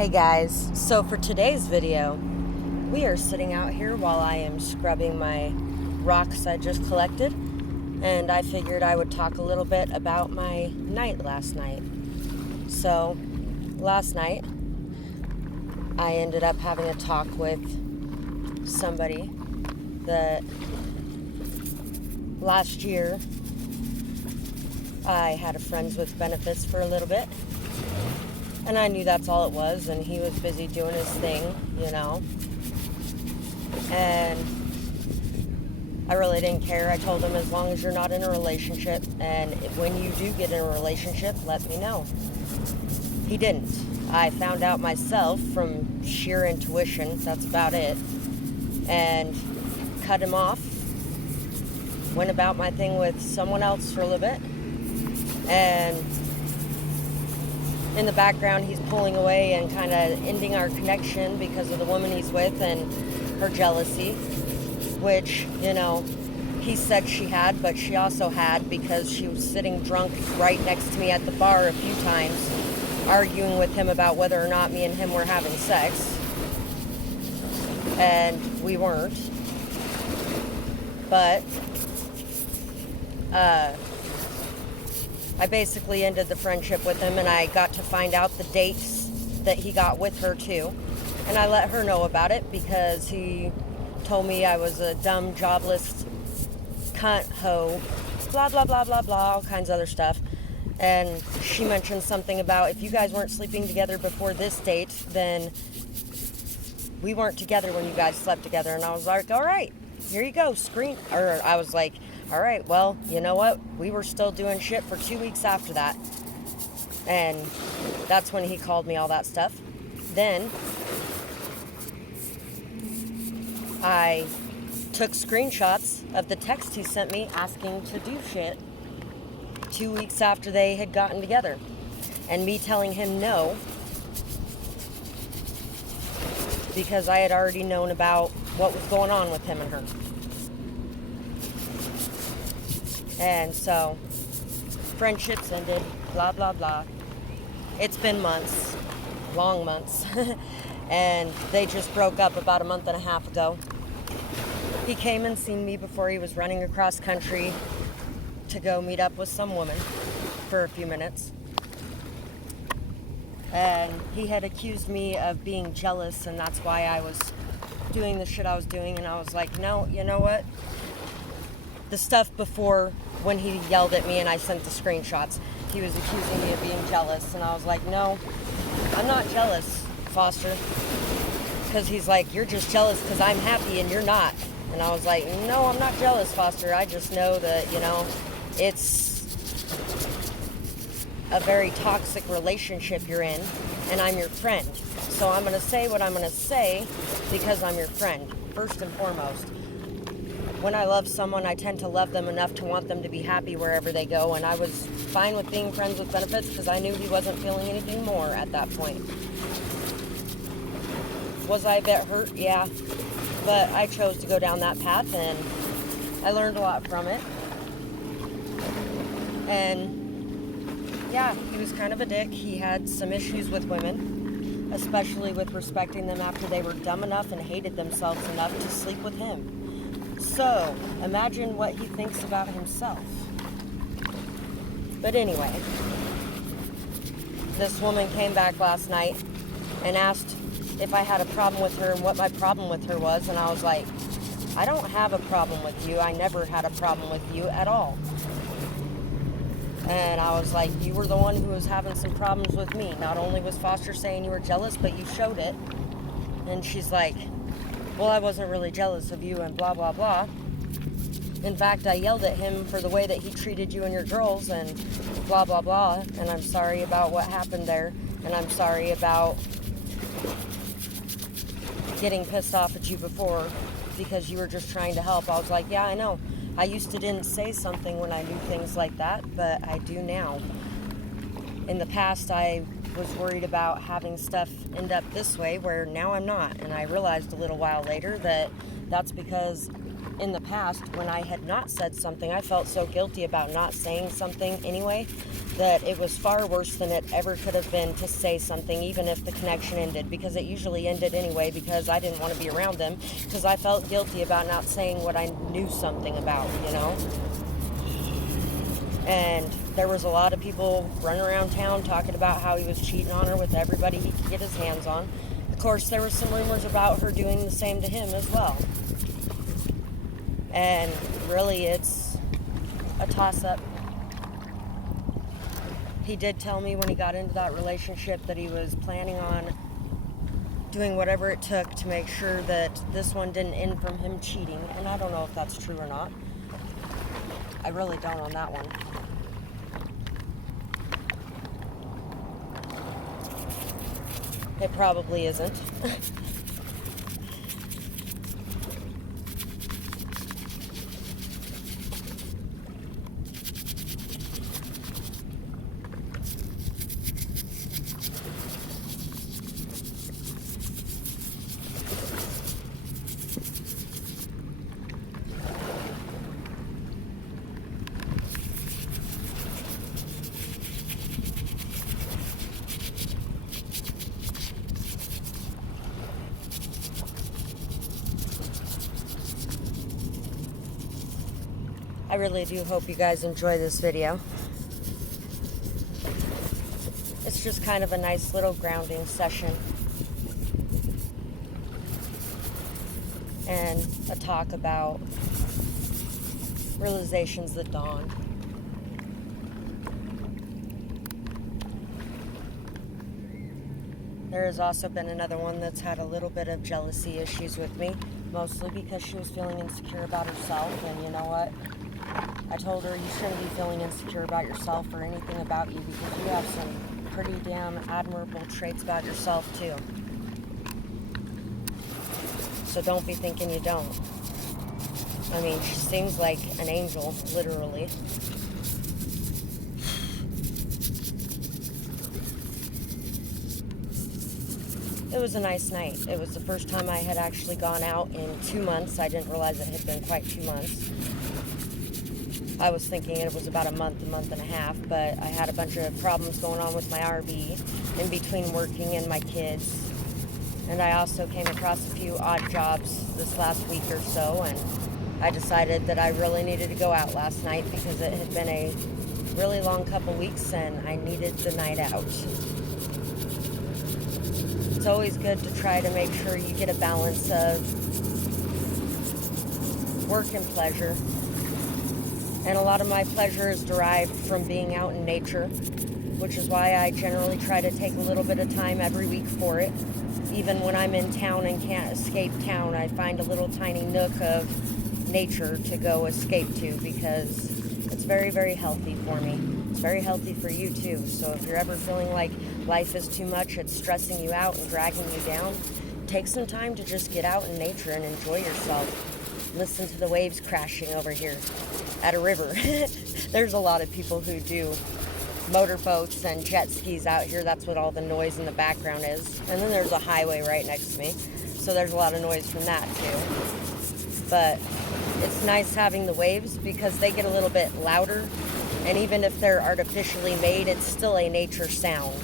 Hey guys, so for today's video, we are sitting out here while I am scrubbing my rocks I just collected, and I figured I would talk a little bit about my night last night. So, last night, I ended up having a talk with somebody that last year I had a friends with benefits for a little bit. And I knew that's all it was, and he was busy doing his thing, you know. And I really didn't care. I told him, as long as you're not in a relationship, and when you do get in a relationship, let me know. He didn't. I found out myself from sheer intuition, that's about it, and cut him off. Went about my thing with someone else for a little bit, and in the background, he's pulling away and kind of ending our connection because of the woman he's with and her jealousy, which, you know, he said she had, but she also had because she was sitting drunk right next to me at the bar a few times, arguing with him about whether or not me and him were having sex. And we weren't. But, I basically ended the friendship with him, and I got to find out the dates that he got with her too. And I let her know about it because he told me I was a dumb, jobless cunt, hoe, blah, blah, blah, blah, blah, all kinds of other stuff. And she mentioned something about if you guys weren't sleeping together before this date, then we weren't together when you guys slept together. And I was like, all right, here you go, I was like, all right, well, you know what? We were still doing shit for 2 weeks after that. And that's when he called me all that stuff. Then I took screenshots of the text he sent me asking to do shit 2 weeks after they had gotten together. And me telling him no, because I had already known about what was going on with him and her. And so, friendships ended, blah, blah, blah. It's been months, long months, and they just broke up about a month and a half ago. He came and seen me before he was running across country to go meet up with some woman for a few minutes. And he had accused me of being jealous, and that's why I was doing the shit I was doing, and I was like, no, you know what? The stuff before, when he yelled at me and I sent the screenshots, he was accusing me of being jealous, and I was like, no, I'm not jealous, Foster. Because he's like, you're just jealous because I'm happy and you're not. And I was like, no, I'm not jealous, Foster. I just know that, you know, it's a very toxic relationship you're in, and I'm your friend. So I'm going to say what I'm going to say because I'm your friend, first and foremost. When I love someone, I tend to love them enough to want them to be happy wherever they go, and I was fine with being friends with benefits because I knew he wasn't feeling anything more at that point. Was I a bit hurt? Yeah. But I chose to go down that path, and I learned a lot from it. And yeah, he was kind of a dick. He had some issues with women, especially with respecting them after they were dumb enough and hated themselves enough to sleep with him. So, imagine what he thinks about himself. But anyway, this woman came back last night and asked if I had a problem with her and what my problem with her was, and I was like, I don't have a problem with you. I never had a problem with you at all. And I was like, you were the one who was having some problems with me. Not only was Foster saying you were jealous, but you showed it. And she's like, well, I wasn't really jealous of you and blah, blah, blah. In fact, I yelled at him for the way that he treated you and your girls and blah, blah, blah. And I'm sorry about what happened there. And I'm sorry about getting pissed off at you before because you were just trying to help. I was like, yeah, I know. I used to didn't say something when I knew things like that, but I do now. In the past, I was worried about having stuff end up this way, where now I'm not. And I realized a little while later that that's because in the past, when I had not said something, I felt so guilty about not saying something anyway, that it was far worse than it ever could have been to say something, even if the connection ended, because it usually ended anyway, because I didn't want to be around them, because I felt guilty about not saying what I knew something about, you know? And there was a lot of people running around town talking about how he was cheating on her with everybody he could get his hands on. Of course, there were some rumors about her doing the same to him as well. And really, it's a toss-up. He did tell me when he got into that relationship that he was planning on doing whatever it took to make sure that this one didn't end from him cheating. And I don't know if that's true or not. I really don't on that one. It probably isn't. I really do hope you guys enjoy this video. It's just kind of a nice little grounding session. And a talk about realizations that dawned. There has also been another one that's had a little bit of jealousy issues with me, mostly because she was feeling insecure about herself, and you know what? I told her, you shouldn't be feeling insecure about yourself or anything about you, because you have some pretty damn admirable traits about yourself too. So don't be thinking you don't. I mean, she seems like an angel, literally. It was a nice night. It was the first time I had actually gone out in 2 months. I didn't realize it had been quite 2 months. I was thinking it was about a month and a half, but I had a bunch of problems going on with my RV in between working and my kids. And I also came across a few odd jobs this last week or so, and I decided that I really needed to go out last night because it had been a really long couple weeks and I needed the night out. It's always good to try to make sure you get a balance of work and pleasure. And a lot of my pleasure is derived from being out in nature, which is why I generally try to take a little bit of time every week for it. Even when I'm in town and can't escape town, I find a little tiny nook of nature to go escape to, because it's very, very healthy for me. It's very healthy for you too. So if you're ever feeling like life is too much, it's stressing you out and dragging you down, take some time to just get out in nature and enjoy yourself. Listen to the waves crashing over here at a river. There's a lot of people who do motorboats and jet skis out here. That's what all the noise in the background is. And then there's a highway right next to me, so there's a lot of noise from that too. But it's nice having the waves because they get a little bit louder, and even if they're artificially made, it's still a nature sound.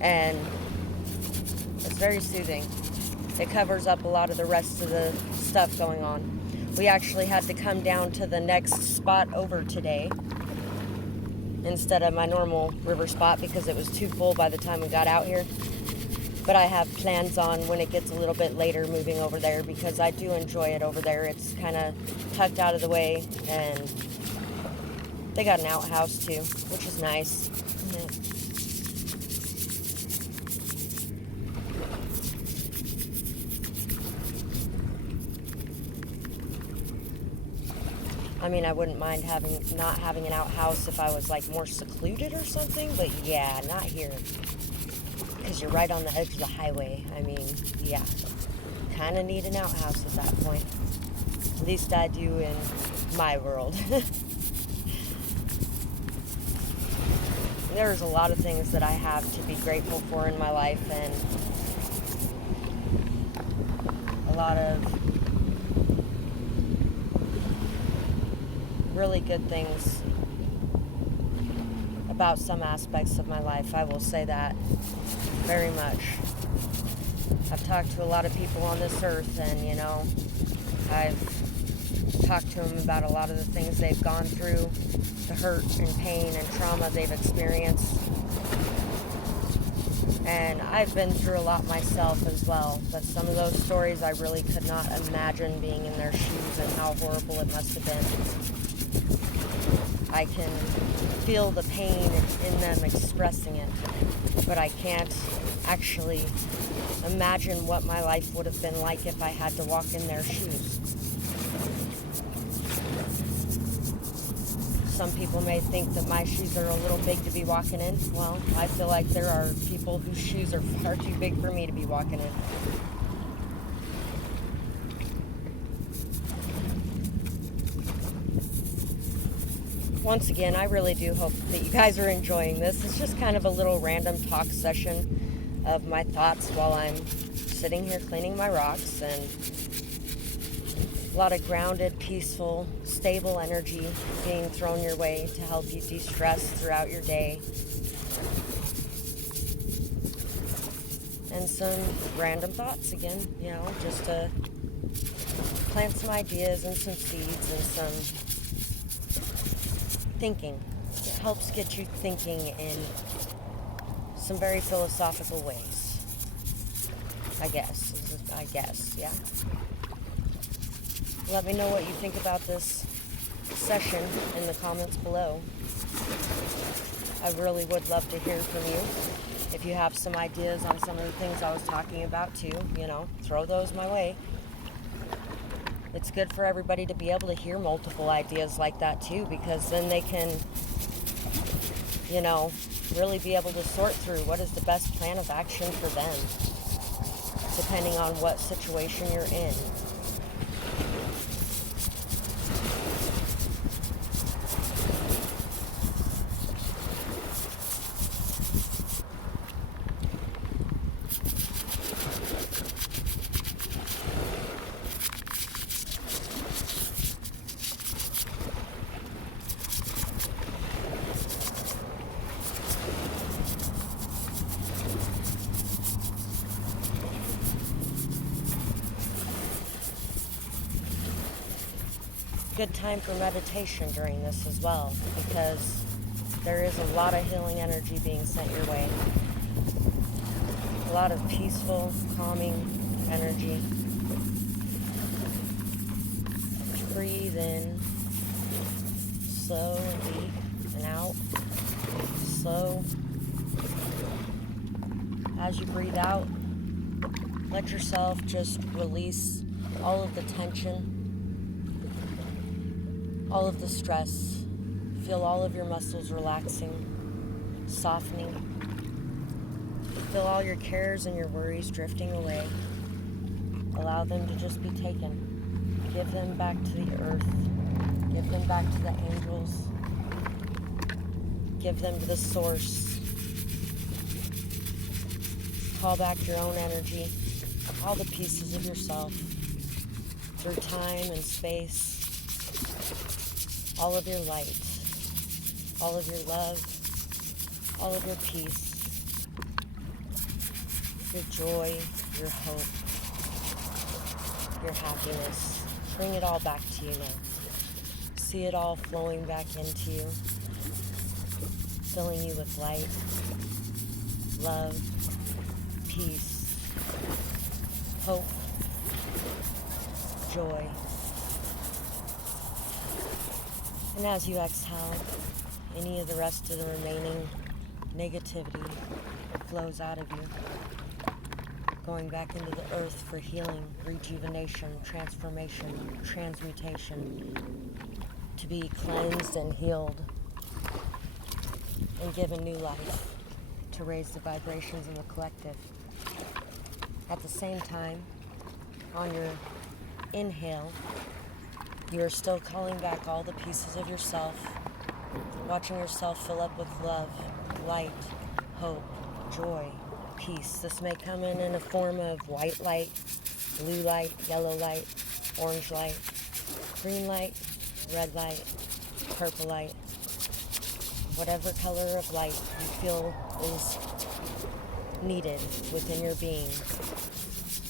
And it's very soothing. It covers up a lot of the rest of the stuff going on. We actually had to come down to the next spot over today instead of my normal river spot because it was too full by the time we got out here. But I have plans on when it gets a little bit later moving over there because I do enjoy it over there. It's kind of tucked out of the way, and they got an outhouse too, which is nice. I mean, I wouldn't mind not having an outhouse if I was like more secluded or something, but yeah, not here. Because you're right on the edge of the highway. I mean, yeah, kind of need an outhouse at that point. At least I do in my world. There's a lot of things that I have to be grateful for in my life, and a lot of really good things about some aspects of my life. I will say that very much. I've talked to a lot of people on this earth, and I've talked to them about a lot of the things they've gone through, the hurt and pain and trauma they've experienced. And I've been through a lot myself as well, but some of those stories I really could not imagine being in their shoes and how horrible it must have been. I can feel the pain in them expressing it, but I can't actually imagine what my life would have been like if I had to walk in their shoes. Some people may think that my shoes are a little big to be walking in. Well, I feel like there are people whose shoes are far too big for me to be walking in. Once again, I really do hope that you guys are enjoying this. It's just kind of a little random talk session of my thoughts while I'm sitting here cleaning my rocks, and a lot of grounded, peaceful, stable energy being thrown your way to help you de-stress throughout your day. And some random thoughts again, just to plant some ideas and some seeds and some thinking. It helps get you thinking in some very philosophical ways. I guess, yeah. Let me know what you think about this session in the comments below. I really would love to hear from you. If you have some ideas on some of the things I was talking about too, throw those my way. It's good for everybody to be able to hear multiple ideas like that too, because then they can, really be able to sort through what is the best plan of action for them, depending on what situation you're in. Good time for meditation during this as well, because there is a lot of healing energy being sent your way. A lot of peaceful, calming energy. Breathe in, slow and deep, and out, slow. As you breathe out, let yourself just release all of the tension, all of the stress. Feel all of your muscles relaxing, softening. Feel all your cares and your worries drifting away. Allow them to just be taken. Give them back to the earth. Give them back to the angels. Give them to the source. Call back your own energy, all the pieces of yourself, through time and space. All of your light, all of your love, all of your peace, your joy, your hope, your happiness. Bring it all back to you now. See it all flowing back into you, filling you with light, love, peace, hope, joy. And as you exhale, any of the rest of the remaining negativity flows out of you, going back into the earth for healing, rejuvenation, transformation, transmutation, to be cleansed and healed and given new life, to raise the vibrations in the collective. At the same time, on your inhale, you are still calling back all the pieces of yourself, watching yourself fill up with love, light, hope, joy, peace. This may come in a form of white light, blue light, yellow light, orange light, green light, red light, purple light, whatever color of light you feel is needed within your being,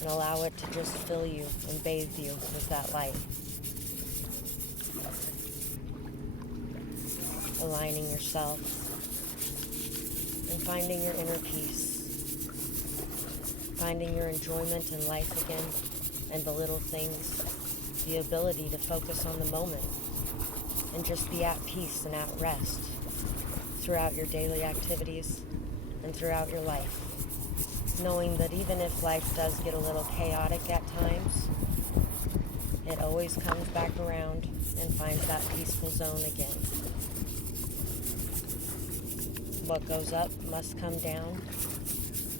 and allow it to just fill you and bathe you with that light. Aligning yourself and finding your inner peace, finding your enjoyment in life again and the little things, the ability to focus on the moment and just be at peace and at rest throughout your daily activities and throughout your life, knowing that even if life does get a little chaotic at times, it always comes back around and finds that peaceful zone again. What goes up must come down,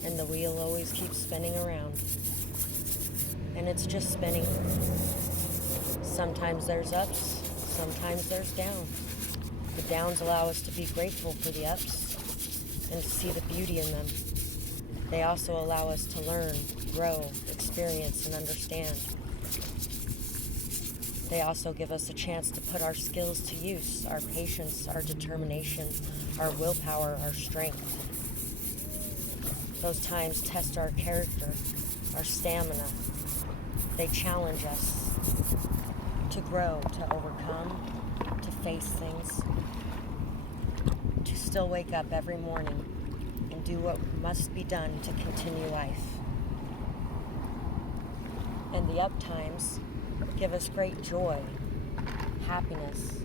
and the wheel always keeps spinning around. And it's just spinning. Sometimes there's ups, sometimes there's downs. The downs allow us to be grateful for the ups and to see the beauty in them. They also allow us to learn, grow, experience, and understand. They also give us a chance to put our skills to use, our patience, our determination, our willpower, our strength. Those times test our character, our stamina. They challenge us to grow, to overcome, to face things, to still wake up every morning and do what must be done to continue life. And the up times give us great joy, happiness,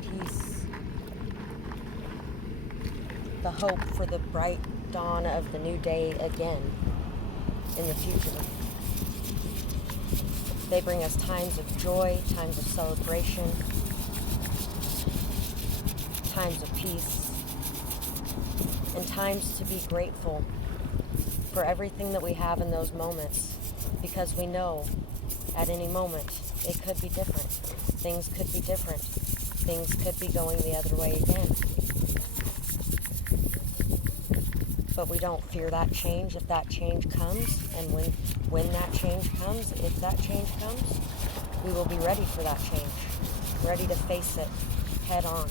peace, the hope for the bright dawn of the new day again in the future. They bring us times of joy, times of celebration, times of peace, and times to be grateful for everything that we have in those moments, because we know at any moment it could be different. Things could be different. Things could be going the other way again. But we don't fear that change if that change comes, and when that change comes, if that change comes, we will be ready for that change, ready to face it head on,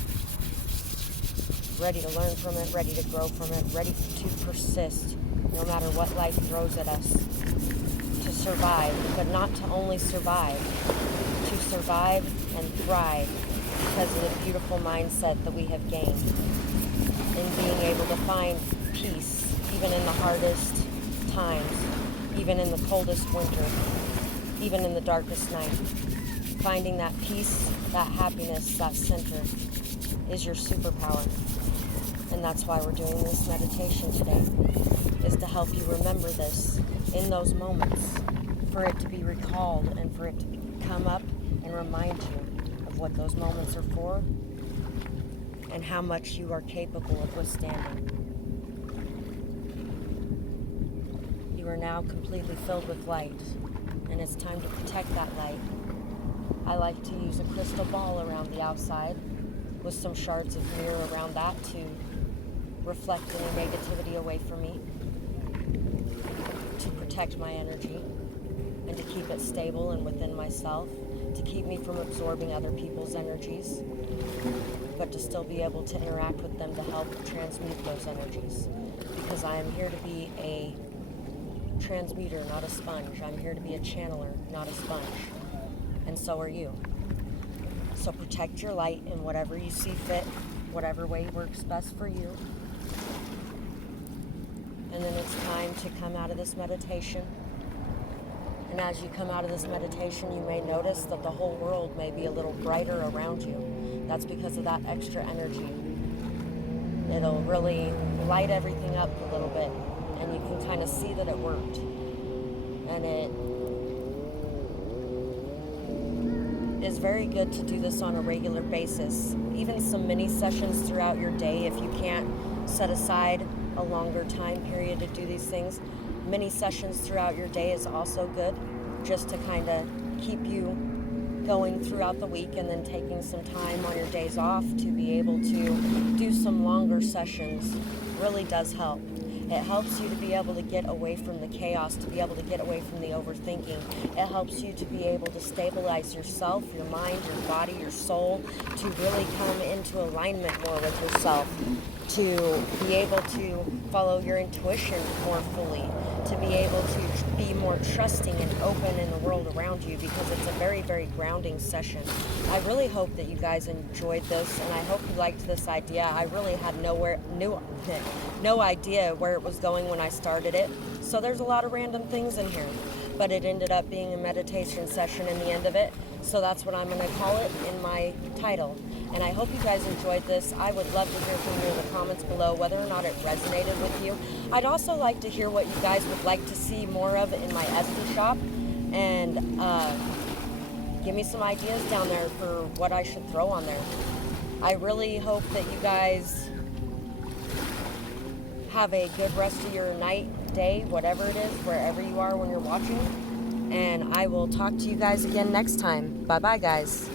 ready to learn from it, ready to grow from it, ready to persist no matter what life throws at us, to survive, but not to only survive, to survive and thrive because of the beautiful mindset that we have gained in being able to find peace even in the hardest times, even in the coldest winter, even in the darkest night. Finding that peace, that happiness, that center is your superpower. And that's why we're doing this meditation today, is to help you remember this in those moments, for it to be recalled and for it to come up and remind you of what those moments are for and how much you are capable of withstanding. You are now completely filled with light, and it's time to protect that light. I like to use a crystal ball around the outside with some shards of mirror around that to reflect any negativity away from me, to protect my energy, and to keep it stable and within myself, to keep me from absorbing other people's energies, but to still be able to interact with them to help transmute those energies. Because I am here to be a transmuter, not a sponge. I'm here to be a channeler, not a sponge. And so are you. So protect your light in whatever you see fit, whatever way works best for you. And then it's time to come out of this meditation. And as you come out of this meditation, you may notice that the whole world may be a little brighter around you. That's because of that extra energy. It'll really light everything up a little bit, and you can kind of see that it worked. And it is very good to do this on a regular basis. Even some mini sessions throughout your day, if you can't set aside a longer time period to do these things. Mini sessions throughout your day is also good, just to kind of keep you going throughout the week, and then taking some time on your days off to be able to do some longer sessions really does help. It helps you to be able to get away from the chaos, to be able to get away from the overthinking. It helps you to be able to stabilize yourself, your mind, your body, your soul, to really come into alignment more with yourself, to be able to follow your intuition more fully, to be able to be more trusting and open in the world around you, because it's a very, very grounding session. I really hope that you guys enjoyed this, and I hope you liked this idea. I really had no idea where it was going when I started it, so there's a lot of random things in here, but it ended up being a meditation session in the end of it, so that's what I'm going to call it in my title. And I hope you guys enjoyed this. I would love to hear from you in the comments below whether or not it resonated with you. I'd also like to hear what you guys would like to see more of in my Etsy shop, and give me some ideas down there for what I should throw on there. I really hope that you guys have a good rest of your night, day, whatever it is, wherever you are when you're watching. And I will talk to you guys again next time. Bye-bye, guys.